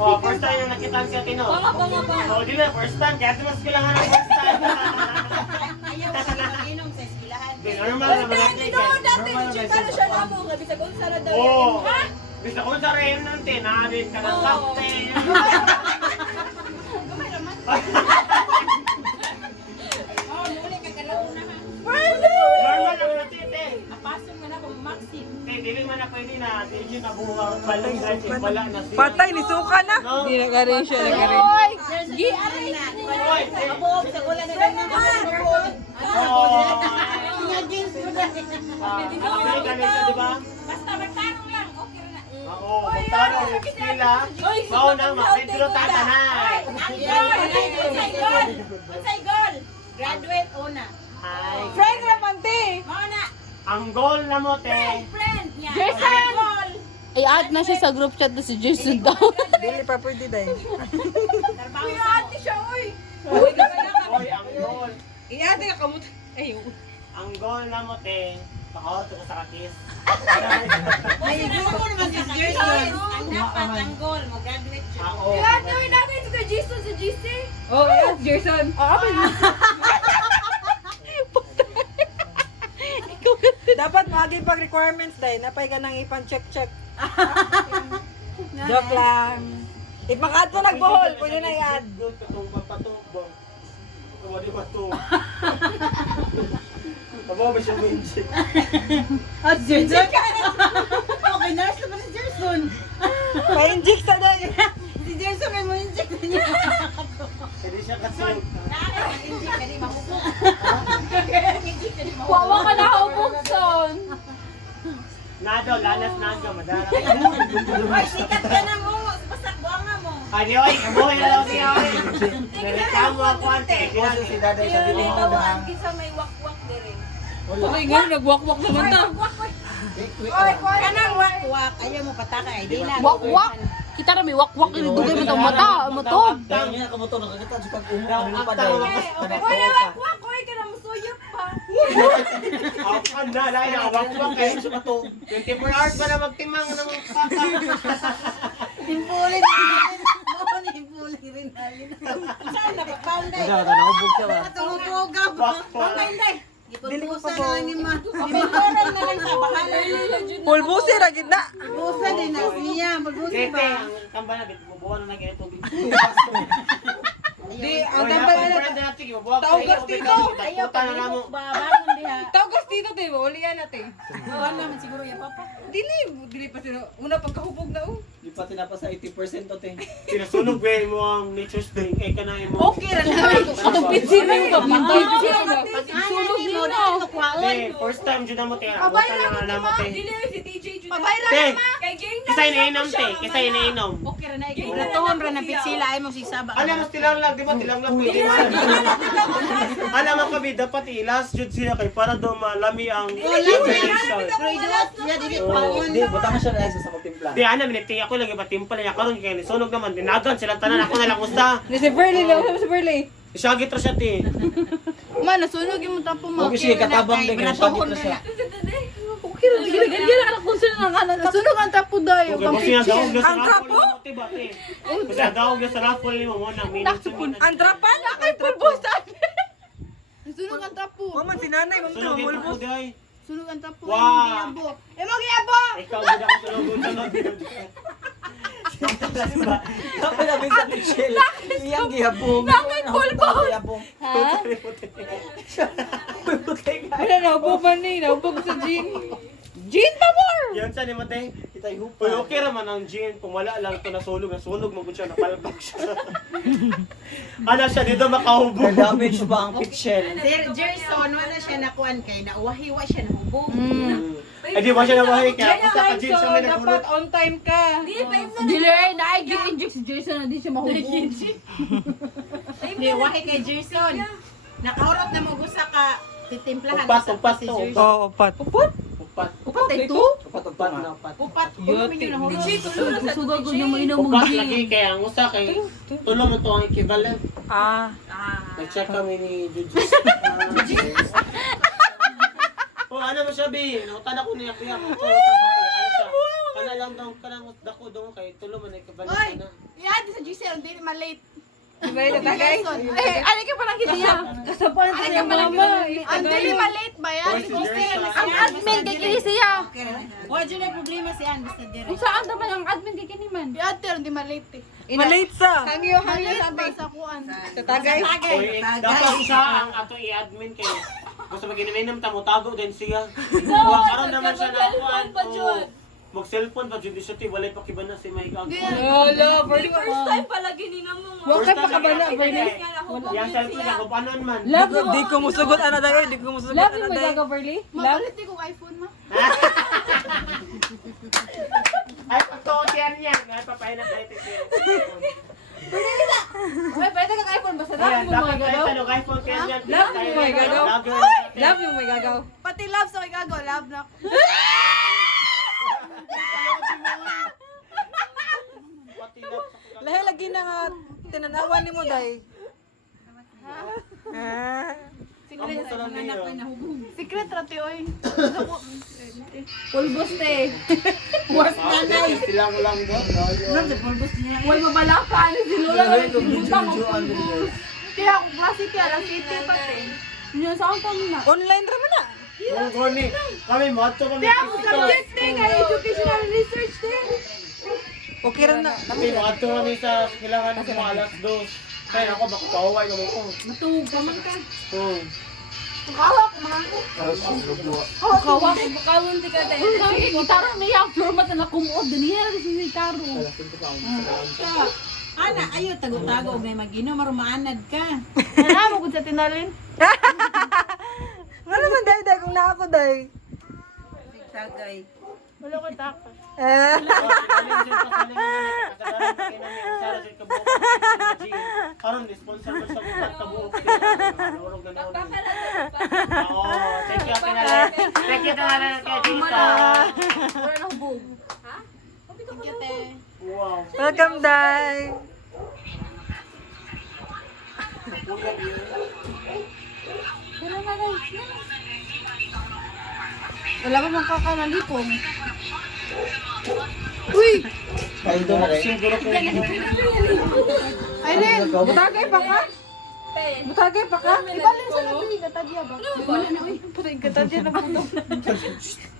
Oh, first time yung nakita si Atino. Banga. Oh, di na, first time. Kaya di mas kailangan ng first time. Ayaw siya mag-inom sa eskwelahan. Di, normal naman natin. Dati, teacher ka na siya namo. Sabi sa Gonzalo daw Oo. yan. Bisa kung sa rin nun, tinadit ka ng captain. Gamay naman. Oh, muli ka galaw na ha. Normal naman natin, te. Napasok mo na kung maxim. Te, dili man na pwede na. Di yun nabuha. Balang guys, wala na siya. Patay ni Suka na. No? Hindi na ka rin siya, nagarin. Oy, te. Kabuog sa ulan na lang naman. Oh. Mga jeans mo na. Pili ka nila, di ba? Basta magtanong lang, okay na. Oo, magtaro, sila. Mao na, makidro tatanan. Unsay goal? Graduate una. Ay, Friend naman, te. Mao na. ang goal na mo, te. Friend niya. Jason! Goal. I-add na siya sa group chat to si Jason daw. Dili pa pwede dahil. Trabaho sa mo. siya, uy. Oy, ang goal. Iyate ka kamot. Ay, Ang goal na mo, te. Pakawat ko sa kakis. Ay, gusto mo naman si Jason. Ang dapat ang goal mo, graduate siya. Ako. Gagawin natin ito kay Jason sa GC. oh, yes, Jason. Dapat maging pag requirements dahil napay ka nang ipan-check-check. Joke lang. If makato nagbohol, pwede na i-add. Doon katong papatubang. Kawali ba ito? Aba ba siya mo inject? Jason? Okay, nurse naman si Jason. Pa-inject sa dahil. Si Jason may mo inject niya. Hindi siya kasog. Nakaka-inject ka di mahubog. Wawa ka na ubukson. Nado, lalas nado, madara. Ay, sikat ka na mo. Basta buanga mo. Ay, oy, kabuhay na daw siya, oy. Nareklamo ako, ante. Kasi si daday sa Yung bilhin tawaan kisa may wakwak na rin. Okay nga, nagwakwak naman ta. Oy, kanang wak-wak. Ayaw mo pataka. Ay, di na. Wakwak? Kita na may wakwak. Inidugay mo itong mata. Mo to. Dahil niya kamoto nakakita sa pag-umo Daw, kanina pa akta, dahil. wakwak. Uy, na wakwak. Uy, ka na masuyap pa. Ako na, laya, wakwak eh. 24 hours pa na magtimang ng pata. Himpulin rin. Mo ni himpulin rin. Saan na pa-pound eh? Kaya nakubog siya ba? Tungugab. Wakwak. Hindi. Dili ko Ipulbusan pa na lang ni Ma. Ipulbusan na lang sa bahala. Pulbusi na gitna. Pulbusan din na niya. Pulbusan Tete, ba? ang tambal na, bubuhan na naging tubig. Di, ang Oy, tambal ako, na. friend natin, bubuhan Tawag kayo, tito. tubig, Ayaw puta na lang mo. pa bangon diha. Tawgas dito, te. Ulian natin. Buwan naman siguro ya papa. Dili pa sila. Una pagkahubog na, oh. Di pa tinapa sa 80% o ting. Sinasunog ba mo ang nature's drink? Eh, ka na mo. Okay ra na. Atong pitsin na yung kapitay. Sunog din mo na kuwaon. Eh, first time dyan na mo, te. Abutan lang na mo, te. Dili si TJ Junior. Pabayra Te, Kay Gang na. kisa inainom, te. Kisa inainom. Okay ra na iki. Latuhon ra na pitsila ay mo si Saba. Alam mo, tilang lang, di ba? Tilang lang, pwede man. Alam mo kami, dapat i-last jud siya kay para daw malami ang situation. Graduate ya dili kuwaon. Di, butang na siya na isa sa magtimpla. Di, ano, miniti ako lang ipatimpa niya. Karoon kaya nisunog naman. Dinagan silang tanan. Ako na lang, usta. Di si Burley, lang si Burley. Isyagit ra siya, te. Man, nasunog yung tapo mo. Huwag siya katabang din, kaya sabit na siya. Okay, ganyan ka na kung sino nang kanan. Nasunog ang tapo dayo. Okay, kasi nga daog na sa raffle mo, te, ba, te. Kasi nga daog na sa raffle mo, mo na minutes sa minutes. Ang trapan, akay pulbusan. Nasunog ang tapo. Maman, si nanay, maman, Sunog ito po, pulbus. day. Sunog ang tapo. Wow! Emog Ikaw, gud ako sunod. Kapag namin sa Michelle, iyang gihapong. Bakit pulbos? Gihapong. Wala na, ububan ni, naubog sa gin. Gin pa more! Yan sa ni Mate. Itay Uy, hupa. okay raman ang gin. Kung wala lang ito nasunog mo siya, napalpak siya. Ano siya, dito makahubog. Na-damage ba ang pitchel? Sir Jerson wala siya nakuan kay nauwahiwa siya nahubog. Eh, di ba siya nabahay kaya? Kaya Basta ka guys, gin so siya may dapat nagulot. on time ka. Dili, na-inject si Jason na di siya mahubog. Hindi wahi kay Jerson. Nakahurot na mo gusa ka titimplahan Upat, sa upat si to, Jerson. Oo, upat. Upat? Upat. Upat ay to? Upat na, upat. Upat ulo mo yun nahurot. Susuga ko niya mainom mong Upat gin. lagi kaya ang usa kay tulo mo to ang equivalent. Ah. Nag-check kami ni Juju. Oh, ano mo sabi? Nautan ako niya kuya. Ano siya? Kana lang daw, kana dako daw kay tulo man equivalent na. Yan sir, hindi malate. Di ba yung tagay? Ano ka palang hindi niya? Kasapan Ano ka palang ang dili malate ba yan? Ang admin kay kini siya. Wala dyan ang problema si Ann, basta dire. Kung saan naman ang admin kay kini man? Di ate, hindi malate eh. Malate sa. Hangyo ba sa kuan? Sa tagay. Oy, dapat siya ang ato i-admin kay gusto mag-iniminum tamo tago din siya. Wa karon naman siya na kuan. Mag-cellphone pa jud siya ti walay pa kibana si Mike. Lolo, Bernie. First time pala ginina mo. Wakay pa ka ba na, Bernie? Yang cellphone na kupanon man. Love mo. Di ko musugot ana dai, di ko musugot Love ana mo dai. gaga, Bernie? Love? Mabalit ko iPhone ma. Ay pagtuot yan yan. Ay papahinap na ito siya. Uy, pwede kang iPhone basta Ayan, mo dapat mga tayo gagaw. tanong iPhone kaya yan. Love mo may gagaw. Love yung may gagaw. Pati love sa kay gago, love na. Lahi lagi na nga tinanawan nimo dai. Secret rati oy. Pulbos te. Silang lang daw. Uy, mabalakan si Lola. Butang mo. Kaya ako klase kaya lang city pati. Yun sa akong kami na. Online ra man na. Kung gani, kami mato kami. Kaya ako subject eh, kaya educational research din. Okay ra na. Kami mato kami sa kailangan ng mga alas 2. Kaya ako makapaway naman ko. Matug pa man ka. Oo. Kawak man ko. Kawak, kawon ti ka tayo. Sabi gitara may ang floor mat na kumuod din niya si gitaro. Ana, ayo tago-tago og may magino marumaanad ka. Ano mo gud sa tinalin? Ano man dai kung na ako dai. Tagay. Wala ko takas. Karon sponsor ko sa bukat kabuok. Oo, thank you kinala. Thank you kinala kay Jita. Wala na hubog. Ha? Thank you te. Wow. Welcome dai. Wala pa mang kakanalipong. Uy! Siguro ko. Ay rin! Butagay pa ka? Butagay pa ka? Ibalin sa natin, katadya ba? Wala na, uy. Patay, katadya na po ito.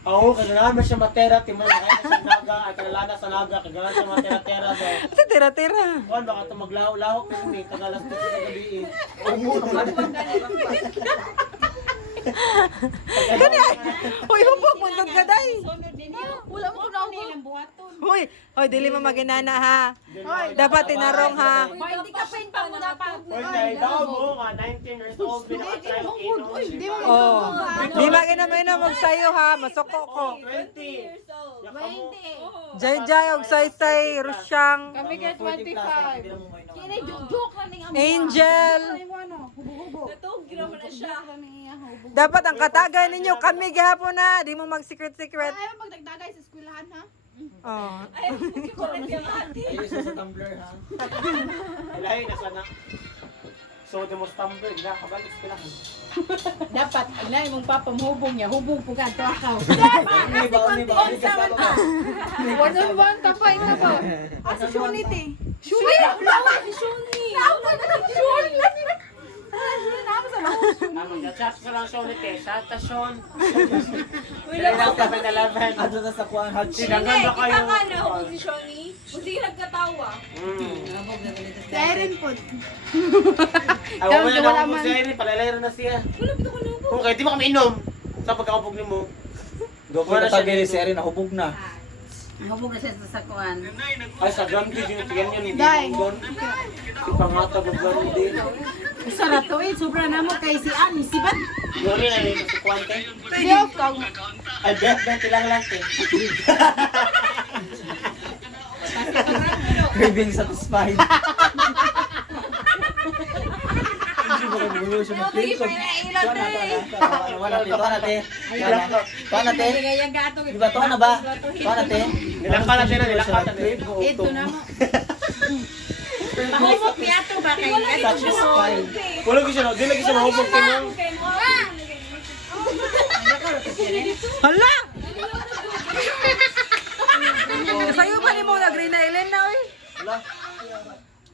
Oo, kailangan siya matera, timay kaya sa naga, ay kailangan sa naga, kailangan siya matera-tera daw. Sa tira-tira. Kuan baka ito maglaho-laho kasi may tagalas dito sa gabi. Hoy, hubog mundod ka dai. Wala mo ko na ako. Hoy, hoy dili mo maginana ha. Dapat tinarong ha. Hindi ka pain pa muna pa. Hoy, kaya daw mo nga, 19 years old, pinaka-try Uy, hindi mo Oh. Di maginaminom og sayo ha, masuko ko. 20. Yakamo. Jay og say-say rusyang Kami ka 25. Kini joke lang ning Angel. Natog ginawa na siya. Dapat ang katagay ninyo kami gihapon na, di mo mag secret. Ayaw pag nagdagay sa eskwelahan ha. Oh. Ayun sa Tumblr ha. Ilahi na sana. So, the most Tumblr, nakabalik sila. Dapat na imong papa mahubog niya, hubog po ka to ako. One-on-one, tapay na ba? Asa Shunity? Shuli! Lawa si Shuni. Lawa na si Shuni. Shuni na sa lawa. Mag-chat sa lang Sean ite. Chat ta Sean. Wala na sa 7-Eleven. Ano na sa kuan hot Sinagan ba kayo? si Shuni. Kasi nagkatawa. Siren po. Ay, wala na ako sa Irene. Palalayro na siya. Kung kayo, di mo kami inom. Sa pagkakapog ni mo. Wala na tagay si Erin nahubog na. Mahubog na siya sa kuan. Ay, sa Grande, yung tiyan yun. Hindi mo doon. Si Pangatag ng Grande. Usara to eh, sobra na mo kay si Ann, si Bad. Yuri na rin sa Kwante. Hindi ako kag. Ay, bet lang lang. Craving satisfied. Hindi mo rin bulo siya mag-flip. Tuwa natin. Gaya gato. Di ba, tuwa na ba? Tuwa natin. Nilakpan natin na, nilakpan natin. Ito na mo. Mahubog niya to ba kay Satisfied. Wala ko siya, no? Di lagi siya mahubog kayo. Hala! Sa'yo pa ni mo nag-Green Island na, oy. Wala.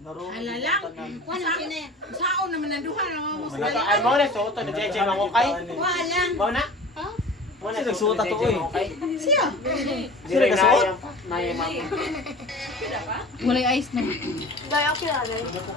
Naro. Ala lang. Wala sina. Sao naman nanduha na mga muslim. Ay mo na suot na jeje mangukay. Wala. Mo na? Mo na Sino nagsuot ato, jeje oy? mangukay. Siya. Dire nagsuot? na ya mama. Walay ice na. Dahil ako kilala.